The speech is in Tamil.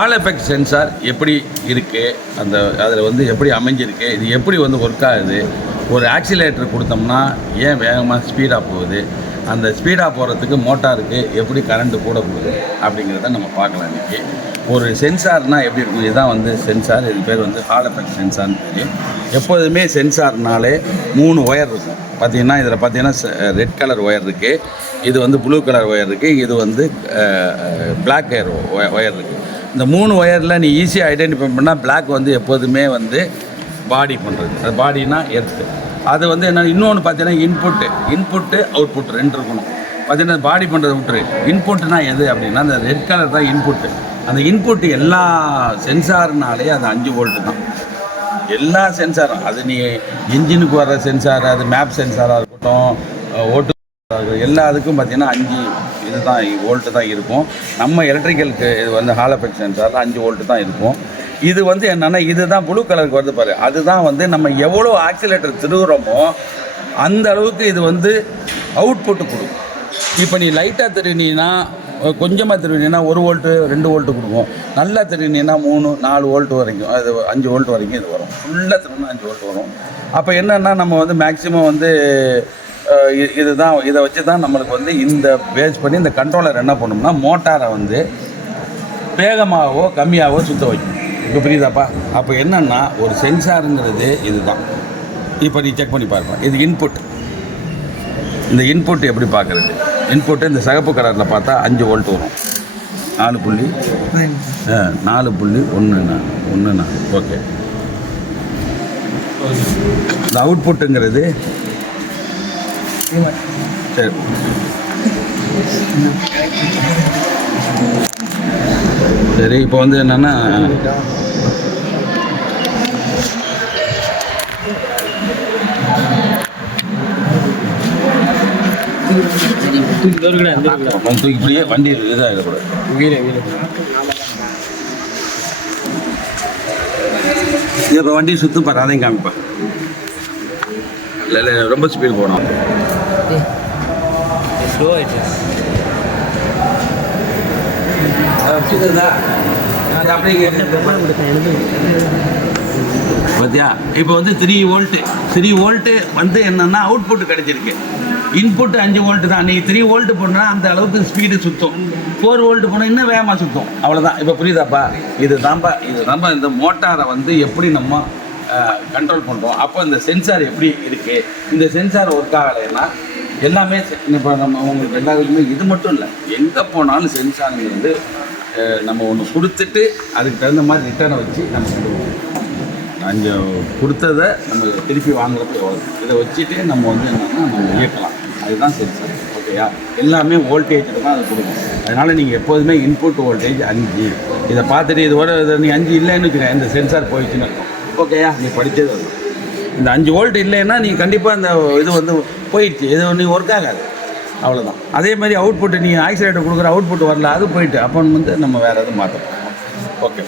ஹால் எஃபெக்ட் சென்சார் எப்படி இருக்குது, அந்த அதில் வந்து எப்படி அமைஞ்சிருக்கு, இது எப்படி வந்து ஒர்க் ஆகுது, ஒரு ஆக்சிலேட்டர் கொடுத்தோம்னா ஏன் வேகமாக ஸ்பீடாக போகுது, அந்த ஸ்பீடாக போகிறதுக்கு மோட்டாருக்கு எப்படி கரண்ட்டு கூட போகுது அப்படிங்கிறத நம்ம பார்க்கலாம் இன்றைக்கி. ஒரு சென்சார்னால் எப்படி இருக்கும், இதுதான் வந்து சென்சார். இது பேர் வந்து ஹால் எஃபெக்ட் சென்சார்னு தெரியும். எப்போதுமே சென்சார்னாலே 3 ஒயர் இருக்கும். பார்த்திங்கன்னா இதில் பார்த்திங்கன்னா ரெட் கலர் ஒயர் இருக்குது, இது வந்து ப்ளூ கலர் ஒயர் இருக்குது, இது வந்து பிளாக் ஒயர் இருக்குது. இந்த 3 ஒயரில் நீ ஈஸியாக ஐடென்டிஃபை பண்ணால் பிளாக் வந்து எப்போதுமே வந்து பாடி பண்ணுறது, அது பாடினா எர்த்து. அது வந்து என்ன, இன்னொன்று பார்த்தீங்கன்னா இன்புட்டு அவுட்புட் 2 இருக்கணும். பார்த்தீங்கன்னா பாடி பண்ணுறது விட்டுரு. இன்புட்டுனா எது அப்படின்னா அந்த ரெட் கலர் தான் இன்புட்டு. அந்த இன்புட்டு எல்லா சென்சார்னாலே அது 5 வோல்ட்டு தான். எல்லா சென்சாரும், அது நீ இன்ஜினுக்கு வர்ற சென்சார், அது மேப் சென்சாராக இருக்கட்டும், ஓட்டு எல்லா இதுக்கும் பார்த்திங்கன்னா 5 இதுதான் வோல்ட்டு தான் இருக்கும். நம்ம எலக்ட்ரிக்கலுக்கு இது வந்து ஹால் எஃபெக்ட் சென்சாரில் 5 வோல்ட்டு தான் இருக்கும். இது வந்து என்னென்னா இதுதான் ப்ளூ கலருக்கு வருது பாரு, அதுதான் வந்து நம்ம எவ்வளோ ஆக்சிலேட்டர் திருவுறோமோ அந்த அளவுக்கு இது வந்து அவுட்புட்டு கொடுக்கும். இப்போ நீ லைட்டாக திருவினா, கொஞ்சமாக திருவினா 1 வோல்ட்டு 2 வோல்ட்டு கொடுக்கும். நல்லா திருவினா 3 4 வோல்ட்டு வரைக்கும், அது 5 வோல்ட்டு வரைக்கும் இது வரும். ஃபுல்லாக திருவினா 5 வோல்ட்டு வரும். அப்போ என்னென்னா நம்ம வந்து மேக்ஸிமம் வந்து இதுதான், இதை வச்சு தான் நம்மளுக்கு வந்து இந்த பேஸ் பண்ணி இந்த கண்ட்ரோலர் என்ன பண்ணோம்னா மோட்டாரை வந்து வேகமாகவோ கம்மியாகவோ சுற்ற வைக்கும். இப்போ புரியுதாப்பா? அப்போ என்னென்னா ஒரு சென்சாருங்கிறது இது தான். இப்போ நீ செக் பண்ணி பார்ப்பேன். இது இன்புட். இந்த இன்புட் எப்படி பார்க்குறது? இன்புட்டு இந்த சிகப்பு கலரில் பார்த்தா 5 வோல்ட் வரும். 4.1 ஓகே. இந்த அவுட்புட்டுங்கிறது சரி சரி. இப்போ வந்து என்னென்னா இப்படியே வண்டி இதாகிடக்கூடாது. இப்போ வண்டி சுற்று பாரு, அதையும் காமிப்பா. இல்லை ரொம்ப ஸ்பீடு போகணும். ஸ்லோ ஆகிடுச்சு. பார்த்தியா? இப்போ வந்து 3 வோல்ட்டு வந்து என்னென்னா அவுட்புட்டு கிடைச்சிருக்கு. இன்புட்டு 5 வோல்ட்டு தான். நீங்கள் 3 வோல்ட்டு போனால் அந்த அளவுக்கு ஸ்பீடு சுற்றும். 4 வோல்ட்டு போனால் இன்னும் வேகமாக சுற்றும். அவ்வளோதான். இப்போ புரியுதாப்பா? இது தான்ப்பா இந்த மோட்டாரை வந்து எப்படி நம்ம கண்ட்ரோல் பண்ணுறோம். அப்போ இந்த சென்சார் எப்படி இருக்குது, இந்த சென்சார் ஒர்க் ஆகலைன்னா எல்லாமே இப்போ நம்ம உங்களுக்கு எல்லாருக்குமே இது மட்டும் இல்லை, எங்கே போனாலும் சென்சாருங்கிறது நம்ம ஒன்று கொடுத்துட்டு அதுக்கு தகுந்த மாதிரி ரிட்டர்னை வச்சு நம்ம அங்கே கொடுத்ததை நம்ம திருப்பி வாங்குறப்ப எவ்வளோ, இதை வச்சுட்டு நம்ம வந்து என்னென்னா நம்ம இயக்கலாம். அதுதான் சென்சார். ஓகேயா? எல்லாமே வோல்டேஜில் தான் அது கொடுக்கும். அதனால் நீங்கள் எப்போதுமே இன்புட் வோல்டேஜ் 5. இதை பார்த்துட்டு இதோட நீ 5 இல்லைன்னு வச்சுக்கேன், இந்த சென்சார் போயிடுச்சுன்னு இருக்கும். ஓகேயா? நீ படித்தது அது. இந்த 5 வோல்ட் இல்லைன்னா நீ கண்டிப்பாக இந்த இது வந்து போயிடுச்சு, இது நீ ஒர்க் ஆகாது. அவ்வளோதான். அதே மாதிரி அவுட்புட்டு நீ ஆக்சிலேட்டர் கொடுக்குற அவுட்புட் வரல, அது போயிட்டு அப்போ வந்து நம்ம வேறு எதுவும் மாற்றணும். ஓகே.